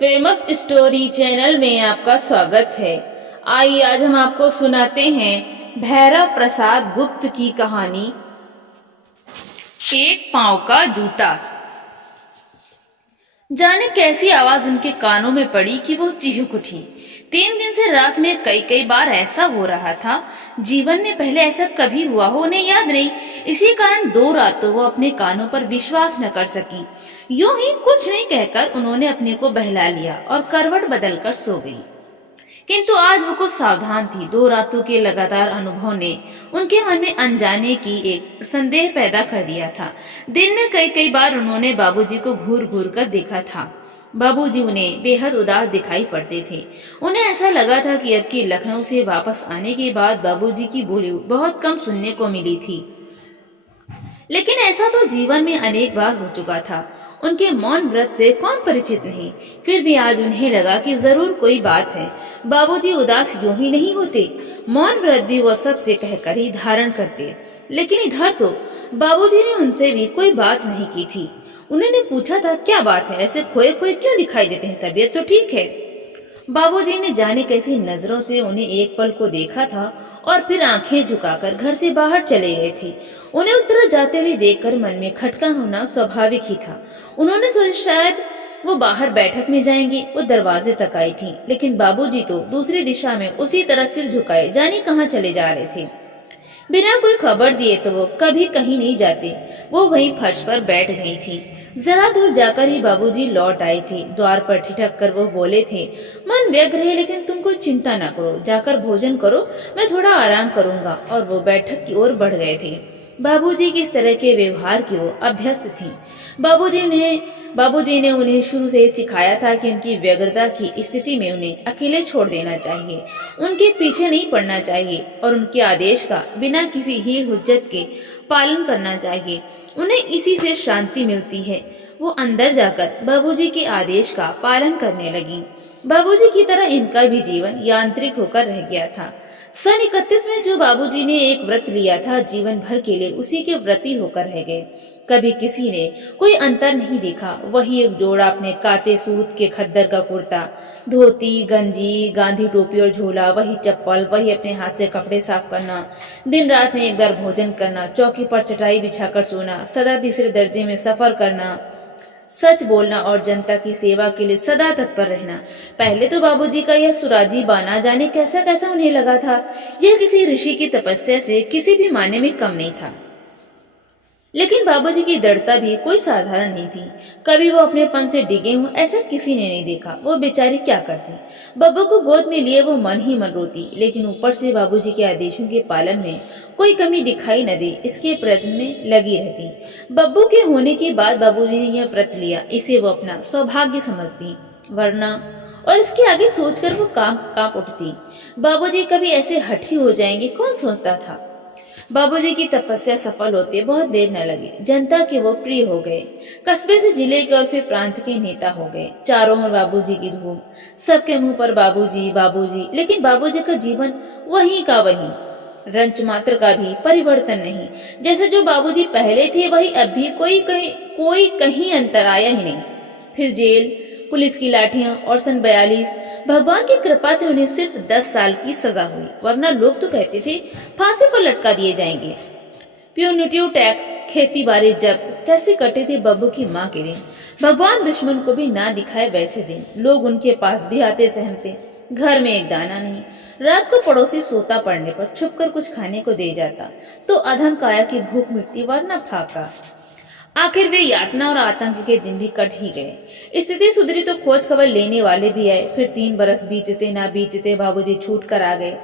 Famous story channel में आपका स्वागत है। आइए आज हम आपको सुनाते हैं भैरव प्रसाद गुप्त की कहानी एक पांव का जूता। जाने कैसी आवाज उनके कानों में पड़ी कि वो चीख उठी। 3 दिन से रात में कई कई बार ऐसा हो रहा था। जीवन में पहले ऐसा कभी हुआ हो उन्हें याद नहीं। इसी कारण 2 रातों वो अपने कानों पर विश्वास न कर सकी। यूं ही कुछ नहीं कहकर उन्होंने अपने को बहला लिया और करवट बदलकर सो गई। किंतु आज वो कुछ सावधान थी। 2 रातों के लगातार अनुभव ने उनके मन में अनजाने की एक संदेह पैदा कर दिया था। दिन में कई कई बार उन्होंने बाबूजी को घूर घूर कर देखा था। बाबूजी उन्हें बेहद उदास दिखाई पड़ते थे। उन्हें ऐसा लगा था कि अब की लखनऊ से वापस आने के बाद बाबूजी की बोली बहुत कम सुनने को मिली थी। लेकिन ऐसा तो जीवन में अनेक बार हो चुका था। उनके मौन व्रत से कौन परिचित नहीं। फिर भी आज उन्हें लगा कि जरूर कोई बात है। बाबूजी उदास यूं ही नहीं होते। मौन व्रत भी वो सबसे कहकर ही धारण करते। लेकिन इधर तो बाबूजी ने उनसे भी कोई बात नहीं की थी। उन्होंने पूछा था क्या बात है, ऐसे खोए खोए क्यों दिखाई देते हैं, तबीयत तो ठीक है। बाबूजी ने जाने कैसी नजरों से उन्हें एक पल को देखा था और फिर आंखें झुकाकर घर से बाहर चले गए थे। उन्हें उस तरह जाते हुए देखकर मन में खटका होना स्वाभाविक ही था। उन्होंने सोचा शायद वो बाहर बैठक में जाएंगे। वो दरवाजे तक आई थी, लेकिन बाबूजी तो दूसरी दिशा में उसी तरह सिर झुकाए जाने कहाँ चले जा रहे थे। बिना कोई खबर दिए तो वो कभी कहीं नहीं जाते। वो वहीं फर्श पर बैठ गई थी। जरा दूर जाकर ही बाबूजी लौट आए थे। द्वार पर ठिठक कर वो बोले थे, मन व्यग्र है लेकिन तुम कोई चिंता न करो, जाकर भोजन करो, मैं थोड़ा आराम करूंगा। और वो बैठक की ओर बढ़ गए थे। बाबूजी की इस तरह के व्यवहार की वो अभ्यस्त थी। बाबूजी ने उन्हें शुरू से सिखाया था कि उनकी व्यग्रता की स्थिति में उन्हें अकेले छोड़ देना चाहिए, उनके पीछे नहीं पड़ना चाहिए और उनके आदेश का बिना किसी हीर हुज्जत के पालन करना चाहिए। उन्हें इसी से शांति मिलती है। वो अंदर जाकर बाबूजी के आदेश का पालन करने लगी। बाबूजी की तरह इनका भी जीवन यांत्रिक होकर रह गया था। सन 31 में जो बाबूजी ने एक व्रत लिया था, जीवन भर के लिए उसी के व्रती होकर रह गए। कभी किसी ने कोई अंतर नहीं देखा। वही एक जोड़ा अपने काते सूत के खद्दर का कुर्ता, धोती, गंजी, गांधी टोपी और झोला, वही चप्पल, वही अपने हाथ से कपड़े साफ करना, दिन रात में एक बार भोजन करना, चौकी पर चटाई बिछाकर सोना, सदा तीसरे दर्जे में सफर करना, सच बोलना और जनता की सेवा के लिए सदा तत्पर रहना। पहले तो बाबूजी का यह सुराजी बाना जाने कैसा कैसा उन्हें लगा था। यह किसी ऋषि की तपस्या से किसी भी मायने में कम नहीं था। लेकिन बाबूजी की दृढ़ता भी कोई साधारण नहीं थी। कभी वो अपनेपन से डिगे हों ऐसा किसी ने नहीं देखा। वो बेचारी क्या करती। बब्बू को गोद में लिए वो मन ही मन रोती, लेकिन ऊपर से बाबूजी के आदेशों के पालन में कोई कमी दिखाई न दे इसके प्रयत्न में लगी रहती। बब्बू के होने के बाद बाबूजी ने यह व्रत लिया, इसे वो अपना सौभाग्य समझती, वरना और इसके आगे सोचकर वो कांप उठती। बाबूजी कभी ऐसे हठी हो जाएंगे कौन सोचता था। बाबूजी की तपस्या सफल होते बहुत देर न लगी। जनता के वो प्रिय हो गए। कस्बे से जिले के और फिर प्रांत के नेता हो गए। चारों ओर बाबूजी की धूम, सबके मुंह पर बाबूजी बाबूजी। लेकिन बाबूजी का जीवन वही का वही, रंच मात्र का भी परिवर्तन नहीं। जैसे जो बाबूजी पहले थे वही अब भी कोई कहीं अंतर आया ही नहीं। फिर जेल, पुलिस की लाठियां और सन 42 भगवान की कृपा से उन्हें सिर्फ 10 साल की सजा हुई, वरना लोग तो कहते थे फांसी पर लटका दिए जाएंगे। प्यूनिटिव टैक्स, खेती बाड़ी जब्त, कैसे कटे थे बब्बू की माँ के दिन। भगवान दुश्मन को भी ना दिखाए वैसे दिन। लोग उनके पास भी आते सहमते। घर में एक दाना नहीं। रात को पड़ोसी सोता पड़ने पर छुपकर कुछ खाने को दे जाता तो अधम काया की भूख मिटती, वरना फाका। आखिर वे यातना और आतंक के दिन भी कट ही गए। स्थिति सुधरी तो खोज खबर लेने वाले भी आए। फिर 3 बरस बीतते ना बीतते बाबूजी छूट कर आ गए।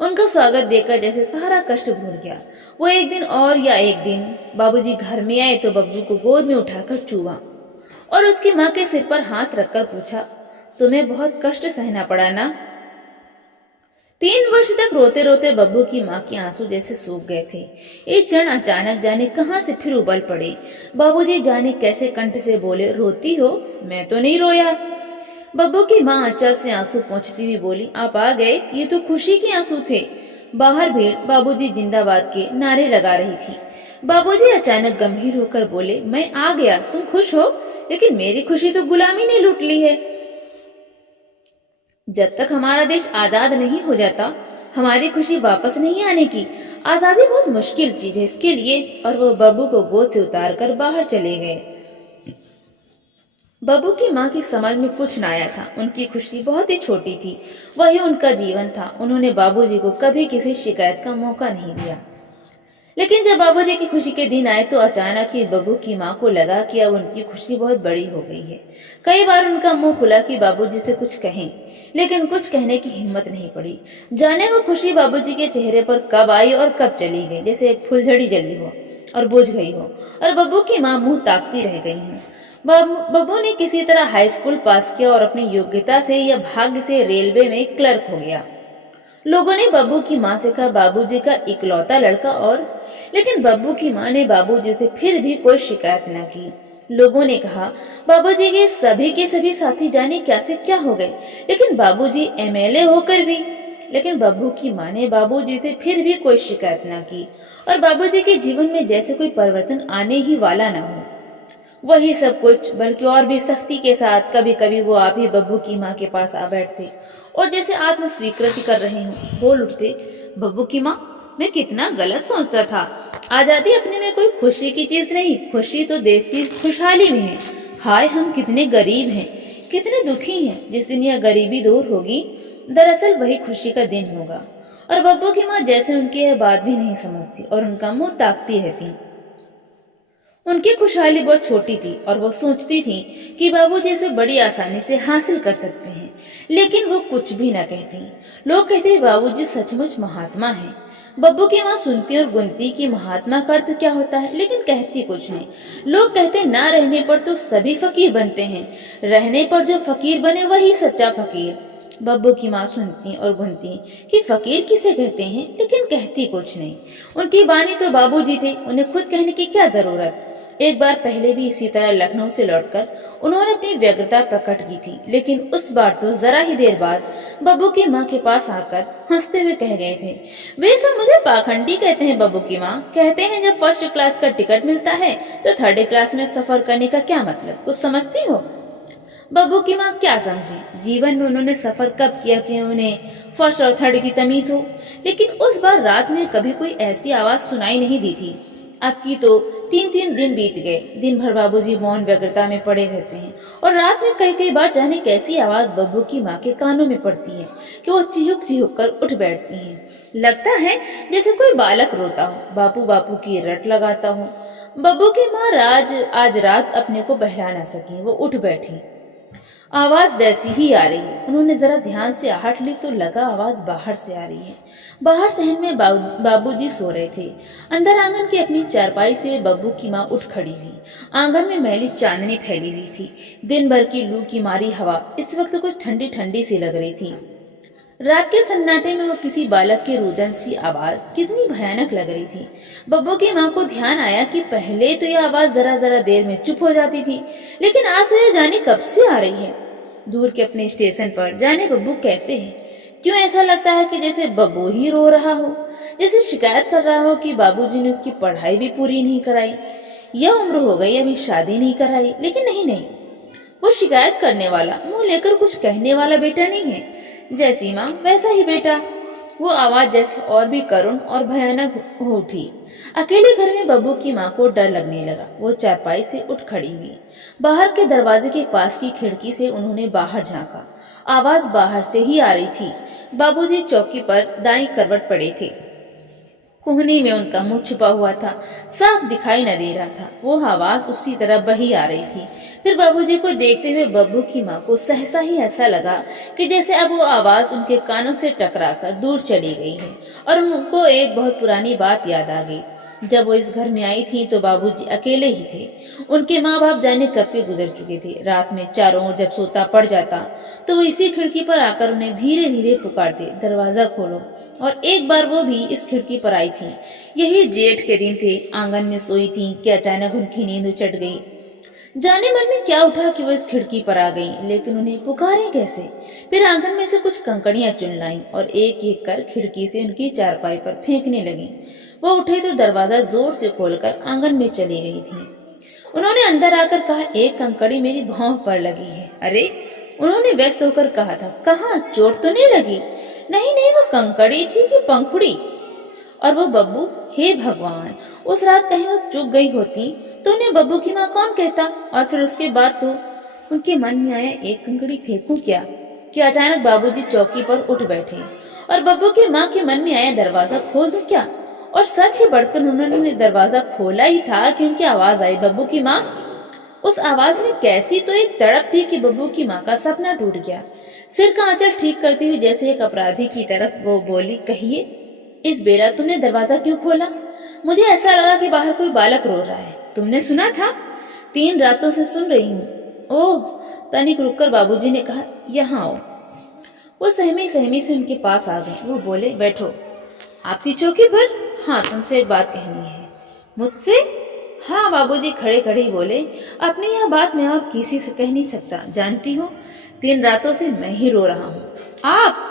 उनका स्वागत देखकर जैसे सारा कष्ट भूल गया। वो एक दिन और या एक दिन बाबूजी घर में आए तो बब्बू को गोद में उठाकर चूमा और उसकी माँ के सिर पर हाथ रखकर पूछा, तुम्हें बहुत कष्ट सहना पड़ा ना। 3 वर्ष तक रोते रोते बब्बू की माँ के आंसू जैसे सूख गए थे। इस क्षण अचानक जाने कहां से फिर उबल पड़े। बाबूजी जाने कैसे कंठ से बोले, रोती हो? मैं तो नहीं रोया। बब्बू की माँ आंचल से आंसू पोंछती हुई बोली, आप आ गए, ये तो खुशी के आंसू थे। बाहर भीड़ बाबूजी जिंदाबाद के नारे लगा रही थी। बाबूजी अचानक गंभीर होकर बोले, मैं आ गया, तुम खुश हो? लेकिन मेरी खुशी तो गुलामी ने लूट ली है। जब तक हमारा देश आजाद नहीं हो जाता, हमारी खुशी वापस नहीं आने की। आजादी बहुत मुश्किल चीज है इसके लिए। और वो बब्बू को गोद से उतार कर बाहर चले गए। बब्बू की माँ की समझ में कुछ न आया था। उनकी खुशी बहुत ही छोटी थी, वही उनका जीवन था। उन्होंने बाबूजी को कभी किसी शिकायत का मौका नहीं दिया। लेकिन जब बाबूजी की खुशी के दिन आए तो अचानक ही बब्बू की माँ को लगा कि अब उनकी खुशी बहुत बड़ी हो गई है। कई बार उनका मुंह खुला कि बाबूजी से कुछ कहें, लेकिन कुछ कहने की हिम्मत नहीं पड़ी। जाने वो खुशी बाबूजी के चेहरे पर कब आई और कब चली गई, जैसे एक फुलझड़ी जली हो और बुझ गई हो, और बब्बू की माँ मुंह ताकती रह गई है। बब्बू ने किसी तरह हाई स्कूल पास किया और अपनी योग्यता से या भाग्य से रेलवे में क्लर्क हो गया। लोगों ने बब्बू की माँ से कहा बाबूजी का इकलौता लड़का, और लेकिन बब्बू की माँ ने बाबूजी से फिर भी कोई शिकायत न की। लोगों ने कहा बाबूजी के सभी साथी जाने क्या से क्या हो गए, लेकिन बाबूजी एमएलए होकर भी। लेकिन बब्बू की माँ ने बाबूजी से फिर भी कोई शिकायत न की, और बाबूजी के जीवन में जैसे कोई परिवर्तन आने ही वाला न हो। वही सब कुछ, बल्कि और भी सख्ती के साथ। कभी कभी वो आप ही बब्बू की माँ के पास आ बैठते और जैसे आत्म स्वीकृति कर रहे हों बोल उठते, बब्बू की माँ, मैं कितना गलत सोचता था। आजादी अपने में कोई खुशी की चीज नहीं, खुशी तो देश की खुशहाली में है। हाय हम कितने गरीब हैं, कितने दुखी हैं। जिस दिन यह गरीबी दूर होगी, दरअसल वही खुशी का दिन होगा। और बब्बू की माँ जैसे उनकी यह बात भी नहीं समझती और उनका मुंह ताकती रहती। उनकी खुशहाली बहुत छोटी थी और वो सोचती थी कि बाबूजी इसे बड़ी आसानी से हासिल कर सकते हैं, लेकिन वो कुछ भी न कहती। लोग कहते बाबूजी सचमुच महात्मा हैं। बब्बू की माँ सुनती और गुनती कि महात्मा का अर्थ क्या होता है, लेकिन कहती कुछ नहीं। लोग कहते ना रहने पर तो सभी फकीर बनते हैं, रहने पर जो फकीर बने वही सच्चा फकीर। बब्बू की माँ सुनती और गुनती कि फकीर किसे कहते हैं, लेकिन कहती कुछ नहीं। उनकी बानी तो बाबूजी थे, उन्हें खुद कहने की क्या जरूरत। एक बार पहले भी इसी तरह लखनऊ से लौटकर उन्होंने अपनी व्यग्रता प्रकट की थी, लेकिन उस बार तो जरा ही देर बाद बब्बू की माँ के पास आकर हंसते हुए कह गए थे, वे सब मुझे पाखंडी कहते हैं बब्बू की माँ। कहते हैं जब फर्स्ट क्लास का टिकट मिलता है तो थर्ड क्लास में सफर करने का क्या मतलब, कुछ समझती हो। बब्बू की माँ क्या समझी, जीवन में उन्होंने सफर कब किया कि उन्हें फर्स्ट और थर्ड की तमीज हो। लेकिन उस बार रात में कभी कोई ऐसी आवाज सुनाई नहीं दी थी। अब की तो 3-3 दिन बीत गए। दिन भर बाबूजी मौन व्यग्रता में पड़े रहते हैं और रात में कई कई बार जाने कैसी आवाज बब्बू की माँ के कानों में पड़ती है कि वो चिहुक चिहुक कर उठ बैठती हैं। लगता है जैसे कोई बालक रोता हो, बापू बापू की रट लगाता हो। बब्बू की माँ आज रात अपने को बहला न सकी, वो उठ बैठी। आवाज वैसी ही आ रही है। उन्होंने जरा ध्यान से आहट ली तो लगा आवाज बाहर से आ रही है। बाहर सहन में बाबूजी सो रहे थे। अंदर आंगन की अपनी चारपाई से बब्बू की माँ उठ खड़ी हुई। आंगन में मैली चांदनी फैली हुई थी। दिन भर की लू की मारी हवा इस वक्त कुछ ठंडी ठंडी सी लग रही थी। रात के सन्नाटे में वो किसी बालक की रुदन सी आवाज कितनी भयानक लग रही थी। बब्बू की माँ को ध्यान आया कि पहले तो यह आवाज जरा जरा देर में चुप हो जाती थी, लेकिन आज तो यह जाने कब से आ रही है। दूर के अपने स्टेशन पर जाने बब्बू कैसे है, क्यों ऐसा लगता है कि जैसे बब्बू ही रो रहा हो, जैसे शिकायत कर रहा हो कि बाबूजी ने उसकी पढ़ाई भी पूरी नहीं कराई। यह उम्र हो गई अभी शादी नहीं कराई। लेकिन नहीं, वो शिकायत करने वाला, मुंह लेकर कुछ कहने वाला बेटा नहीं है। जैसी माँ वैसा ही बेटा। वो आवाज जैसे और भी करुण और भयानक हो उठी। अकेले घर में बब्बू की माँ को डर लगने लगा। वो चारपाई से उठ खड़ी हुई। बाहर के दरवाजे के पास की खिड़की से उन्होंने बाहर झांका। आवाज बाहर से ही आ रही थी। बाबूजी चौकी पर दाईं करवट पड़े थे। कोहनी में उनका मुंह छुपा हुआ था, साफ दिखाई न दे रहा था। वो आवाज उसी तरह बही आ रही थी। फिर बाबूजी को देखते हुए बब्बू की माँ को सहसा ही ऐसा लगा कि जैसे अब वो आवाज उनके कानों से टकराकर दूर चली गई है, और उनको एक बहुत पुरानी बात याद आ गई। जब वो इस घर में आई थी तो बाबूजी अकेले ही थे। उनके माँ बाप जाने कब के गुजर चुके थे। रात में चारों ओर जब सोता पड़ जाता तो वो इसी खिड़की पर आकर उन्हें धीरे धीरे पुकारते, दरवाजा खोलो। और एक बार वो भी इस खिड़की पर आई थी। यही जेठ के दिन थे। आंगन में सोई थी कि अचानक उनकी नींद उचट गई। जाने मन में क्या उठा कि वो इस खिड़की पर आ गई, लेकिन उन्हें पुकारें कैसे। फिर आंगन में से कुछ कंकड़ियां चुन लाई और एक एक कर खिड़की से उनकी चारपाई पर फेंकने लगी। वो उठे तो दरवाजा जोर से खोलकर आंगन में चली गई थी। उन्होंने अंदर आकर कहा, एक कंकड़ी मेरी भौं पर लगी है। अरे उन्होंने व्यस्त होकर कहा था। कहाँ, चोट तो नहीं लगी? नहीं नहीं, वो कंकड़ी थी कि पंखुड़ी? और वो बब्बू, हे भगवान, उस रात कहीं वो चुक गई होती तो उन्हें बब्बू की माँ कौन कहता? और फिर उसके बाद तो उनके मन में आया, एक कंकड़ी फेंकूं क्या कि अचानक बाबूजी चौकी पर उठ बैठे और बब्बू की माँ के मन में आया, दरवाजा खोल दूं क्या? और सच ही बढ़कर उन्होंने दरवाजा खोला ही था कि उनकी आवाज आई, बब्बू की माँ। उस आवाज में कैसी तो एक तड़प थी कि बब्बू की माँ का सपना टूट गया। सिर का आंचल ठीक करती हुई जैसे एक अपराधी की तरफ वो बोली, कहिए, इस बेला तुमने दरवाजा क्यों खोला? मुझे ऐसा लगा कि बाहर कोई बालक रो रहा है। तुमने सुना था? 3 रातों से सुन रही हूँ। ओह, तनिक रुककर बाबूजी ने कहा, यहाँ आओ। वो सहमी सहमी से उनके पास आ गए। वो बोले, बैठो। आपकी चौकी पर? हाँ, तुमसे एक बात कहनी है। मुझसे? हाँ, बाबूजी खड़े खड़े ही बोले, अपनी यह बात मैं और किसी से कह नहीं सकता। जानती हो, 3 रातों से मैं ही रो रहा हूँ। आप?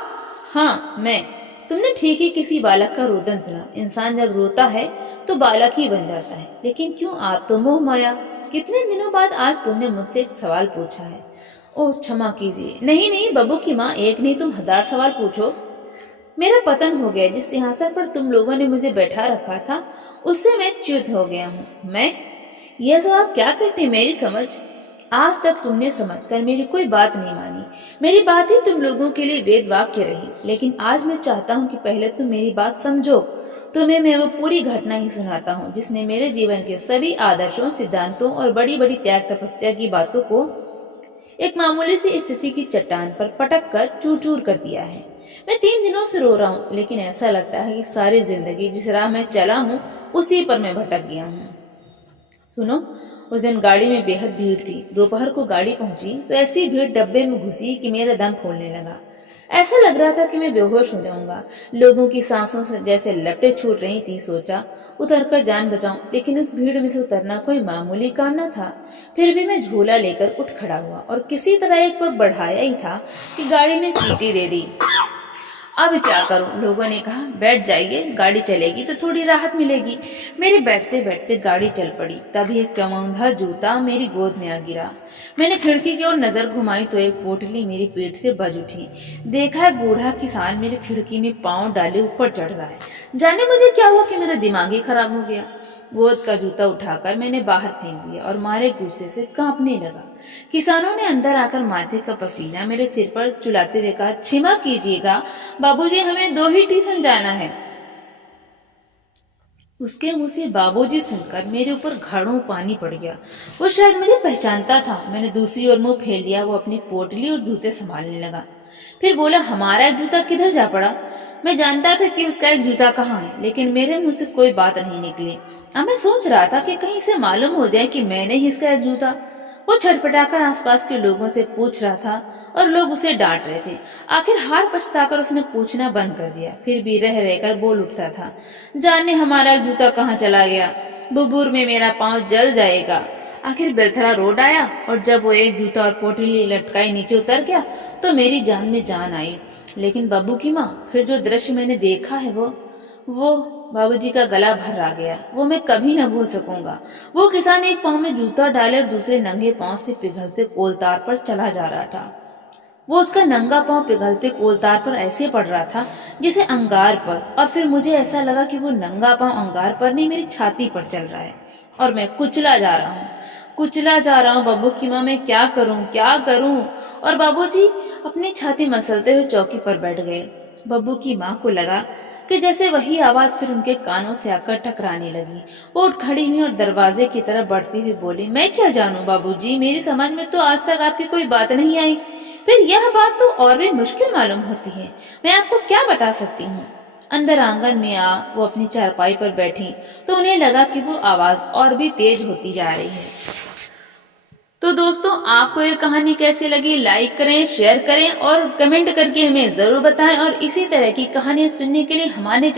हाँ, मैं। तुमने ठीक ही किसी बालक का रोदन सुना। इंसान जब रोता है तो बालक ही बन जाता है। लेकिन क्यों, आप तो मोह माया। कितने दिनों बाद आज तुमने मुझसे एक सवाल पूछा है। ओह, क्षमा कीजिए। नहीं नहीं बब्बू की माँ, एक नहीं तुम 1000 सवाल पूछो। मेरा पतन हो गया। जिस सिंहासन पर तुम लोगों ने मुझे बैठा रखा था उससे मैं च्युत हो गया हूँ। मैं? यह सब आप क्या कहते? मेरी समझ? आज तक तुमने समझकर मेरी कोई बात नहीं मानी। मेरी बात ही तुम लोगों के लिए वेद वाक्य रही। लेकिन आज मैं चाहता हूँ कि पहले तुम मेरी बात समझो। तुम्हें मैं वो पूरी घटना ही सुनाता हूँ जिसने मेरे जीवन के सभी आदर्शों, सिद्धांतों और बड़ी बड़ी त्याग तपस्या की बातों को एक मामूली सी स्थिति की चट्टान पर पटक कर चूर चूर कर दिया है। मैं 3 दिनों से रो रहा हूँ, लेकिन ऐसा लगता है कि सारी जिंदगी जिस राह में चला हूँ उसी पर मैं भटक गया हूँ। सुनो, उस दिन गाड़ी में बेहद भीड़ थी। दोपहर को गाड़ी पहुंची तो ऐसी भीड़ डब्बे में घुसी कि मेरा दम फूलने लगा। ऐसा लग रहा था कि मैं बेहोश हो जाऊंगा। लोगों की सांसों से जैसे लपटें छूट रही थी। सोचा उतरकर जान बचाऊं, लेकिन उस भीड़ में से उतरना कोई मामूली काम न था। फिर भी मैं झूला लेकर उठ खड़ा हुआ और किसी तरह एक पग बढ़ाया ही था कि गाड़ी ने सीटी दे दी। अब क्या करूं? लोगों ने कहा, बैठ जाइए, गाड़ी चलेगी तो थोड़ी राहत मिलेगी। मेरे बैठते बैठते गाड़ी चल पड़ी। तभी एक चमौंधा जूता मेरी गोद में आ गिरा। मैंने खिड़की की ओर नजर घुमाई तो एक पोटली मेरी पीठ से बज उठी। देखा एक बूढ़ा किसान मेरी खिड़की में पांव डाले ऊपर चढ़ रहा है। जाने मुझे क्या हुआ कि मेरा दिमाग ही खराब हो गया। गोद का जूता उठाकर मैंने बाहर फेंक दिया और मारे गुस्से से कांपने लगा। किसानों ने अंदर आकर माथे का पसीना मेरे सिर पर चुलाते हुए कहा, क्षमा कीजिएगा बाबूजी, हमें 2 ही स्टेशन जाना है। उसके मुंह से बाबूजी सुनकर मेरे ऊपर घड़ों पानी पड़ गया। वो शायद मुझे पहचानता था। मैंने दूसरी ओर मुंह फेर लिया। वो अपनी पोटली और जूते संभालने लगा। फिर बोला, हमारा एक जूता किधर जा पड़ा? मैं जानता था कि उसका एक जूता कहाँ है, लेकिन मेरे मुंह से कोई बात नहीं निकली। अब मैं सोच रहा था कि कहीं से मालूम हो जाए कि मैंने ही इसका एक जूता। वो छटपटाकर आसपास के लोगों से पूछ रहा था और लोग उसे डांट रहे थे। आखिर हार पछताकर उसने पूछना बंद कर दिया। फिर भी रह रहकर बोल उठता था, जाने हमारा जूता कहाँ चला गया। बुबुर में मेरा पांव जल जाएगा। आखिर बेलथरा रोड आया और जब वो एक जूता और पोटली लटकाई नीचे उतर गया तो मेरी जान में जान आई। लेकिन बब्बू की माँ, फिर जो दृश्य मैंने देखा है वो बाबूजी का गला भर आ गया। वो मैं कभी न भूल सकूंगा। वो किसान एक पांव में जूता डाले और दूसरे नंगे पांव से पिघलते कोलतार पर चला जा रहा था। वो उसका नंगा पांव पिघलते कोलतार पर ऐसे पड़ रहा था जैसे अंगार पर। और फिर मुझे ऐसा लगा कि वो नंगा पांव अंगार पर नहीं, मेरी छाती पर चल रहा है और मैं कुचला जा रहा हूँ, कुचला जा रहा हूँ। बब्बू की माँ, मैं क्या करूँ, क्या करूँ? और बाबूजी अपनी छाती मसलते हुए चौकी पर बैठ गए। बब्बू की माँ को लगा कि जैसे वही आवाज फिर उनके कानों से आकर टकराने लगी। वो उठ खड़ी हुई और दरवाजे की तरफ बढ़ती हुई बोली, मैं क्या जानूं बाबूजी, मेरी समझ में तो आज तक आपकी कोई बात नहीं आई। फिर यह बात तो और भी मुश्किल मालूम होती है। मैं आपको क्या बता सकती हूँ? अंदर आंगन में वो अपनी चारपाई पर बैठी तो उन्हें लगा कि वो आवाज और भी तेज होती जा रही है। तो दोस्तों, आपको ये कहानी कैसी लगी? लाइक करें, शेयर करें और कमेंट करके हमें जरूर बताएं। और इसी तरह की कहानियां सुनने के लिए हमारे